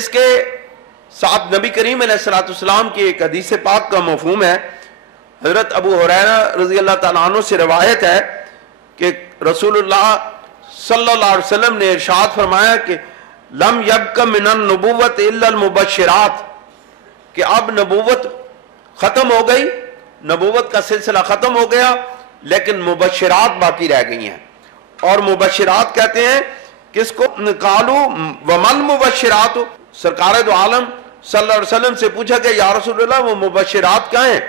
اس کے ساتھ نبی کریم علیہ السلام کی ایک حدیث پاک کا مفہوم ہے. حضرت ابو ہریرہ رضی اللہ تعالیٰ عنہ سے روایت ہے کہ رسول اللہ صلی اللہ علیہ وسلم نے ارشاد فرمایا کہ لم یبق من النبوت الا المبشرات، کہ اب نبوت ختم ہو گئی، نبوت کا سلسلہ ختم ہو گیا، لیکن مبشرات باقی رہ گئی ہیں. اور مبشرات کہتے ہیں کس کو؟ قالو ومن مبشرات، سرکار دو عالم صلی اللہ علیہ وسلم سے پوچھا کہ یا رسول اللہ وہ مبشرات کیا ہیں؟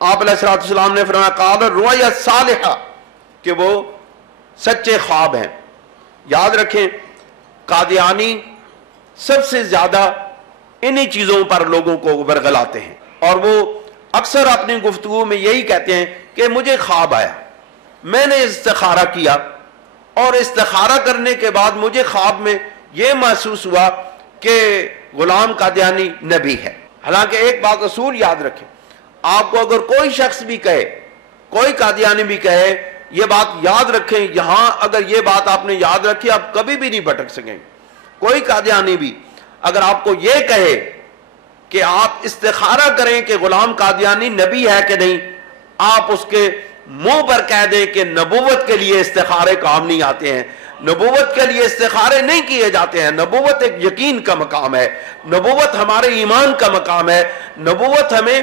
آپ علیہ السلام نے فرمایا قال الرؤیا الصالحہ، کہ وہ سچے خواب ہیں. یاد رکھیں قادیانی سب سے زیادہ انہی چیزوں پر لوگوں کو ورغلاتے ہیں، اور وہ اکثر اپنی گفتگو میں یہی کہتے ہیں کہ مجھے خواب آیا، میں نے استخارہ کیا، اور استخارہ کرنے کے بعد مجھے خواب میں یہ محسوس ہوا کہ غلام قادیانی نبی ہے. حالانکہ ایک بات اصول یاد رکھیں، آپ کو اگر کوئی شخص بھی کہے، کوئی قادیانی بھی کہے، یہ بات یاد رکھیں، یہاں اگر یہ بات آپ نے یاد رکھی آپ کبھی بھی نہیں بھٹک سکیں. کوئی قادیانی بھی اگر آپ کو یہ کہے کہ آپ استخارہ کریں کہ غلام قادیانی نبی ہے کہ نہیں، آپ اس کے منہ پر کہہ دیں کہ نبوت کے لیے استخارے کام نہیں آتے ہیں، نبوت کے لیے استخارے نہیں کیے جاتے ہیں. نبوت ایک یقین کا مقام ہے، نبوت ہمارے ایمان کا مقام ہے. نبوت ہمیں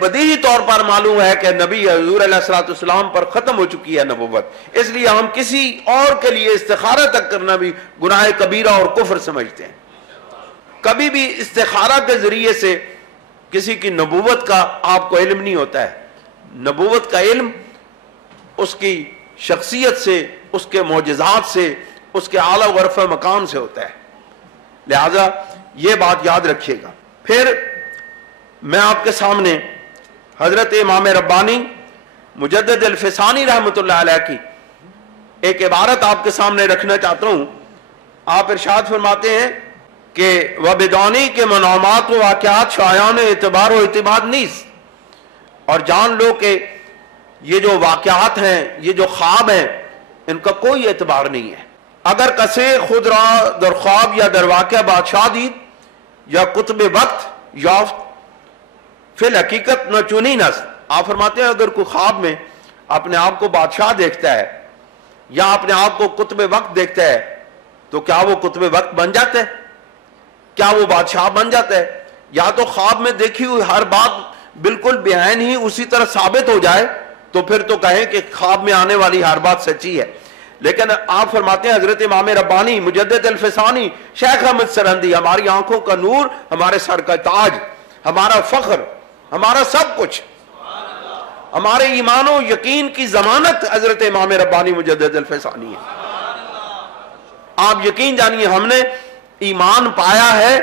بدیہی طور پر معلوم ہے کہ نبی حضور علیہ السلام پر ختم ہو چکی ہے نبوت، اس لیے ہم کسی اور کے لیے استخارہ تک کرنا بھی گناہ کبیرہ اور کفر سمجھتے ہیں. کبھی بھی استخارہ کے ذریعے سے کسی کی نبوت کا آپ کو علم نہیں ہوتا ہے. نبوت کا علم اس کی شخصیت سے، اس کے معجزات سے، اس کے اعلیٰ و رفع مقام سے ہوتا ہے. لہذا یہ بات یاد رکھیے گا. پھر میں آپ کے سامنے حضرت امام ربانی مجدد الفسانی رحمۃ اللہ علیہ کی ایک عبارت آپ کے سامنے رکھنا چاہتا ہوں. آپ ارشاد فرماتے ہیں کہ وبدانی کے منامات و واقعات شایان اعتبار و اعتماد نیز، اور جان لو کہ یہ جو واقعات ہیں، یہ جو خواب ہیں، ان کا کوئی اعتبار نہیں ہے. اگر کسے خود را در خواب یا در واقعہ بادشاہ دید یا کتب وقت یافت فی الحقیقت نہ چنی نس. آپ فرماتے ہیں اگر کوئی خواب میں اپنے آپ کو بادشاہ دیکھتا ہے یا اپنے آپ کو کتب وقت دیکھتا ہے تو کیا وہ کتب وقت بن جاتا ہے؟ کیا وہ بادشاہ بن جاتا ہے؟ یا تو خواب میں دیکھی ہوئی ہر بات بالکل بعین ہی اسی طرح ثابت ہو جائے تو پھر تو کہیں کہ خواب میں آنے والی ہر بات سچی ہے. لیکن آپ فرماتے ہیں حضرت امام ربانی مجدد الفسانی شیخ احمد سرہندی ہماری آنکھوں کا نور، ہمارے سر کا تاج، ہمارا فخر، ہمارا سب کچھ، ہمارے ایمان و یقین کی ضمانت حضرت امام ربانی مجدد الفسانی ہے. آپ یقین جانیے ہم نے ایمان پایا ہے،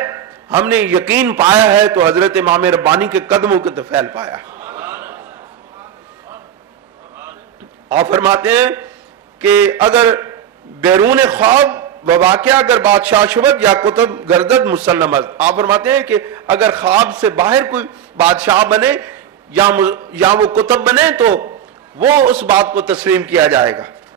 ہم نے یقین پایا ہے تو حضرت امام ربانی کے قدموں کے طفیل پایا ہے. آپ فرماتے ہیں کہ اگر بیرون خواب و واقعہ اگر بادشاہ شبد یا کتب گردد مسلمت، آپ فرماتے ہیں کہ اگر خواب سے باہر کوئی بادشاہ بنے یا وہ کتب بنے تو وہ اس بات کو تسلیم کیا جائے گا.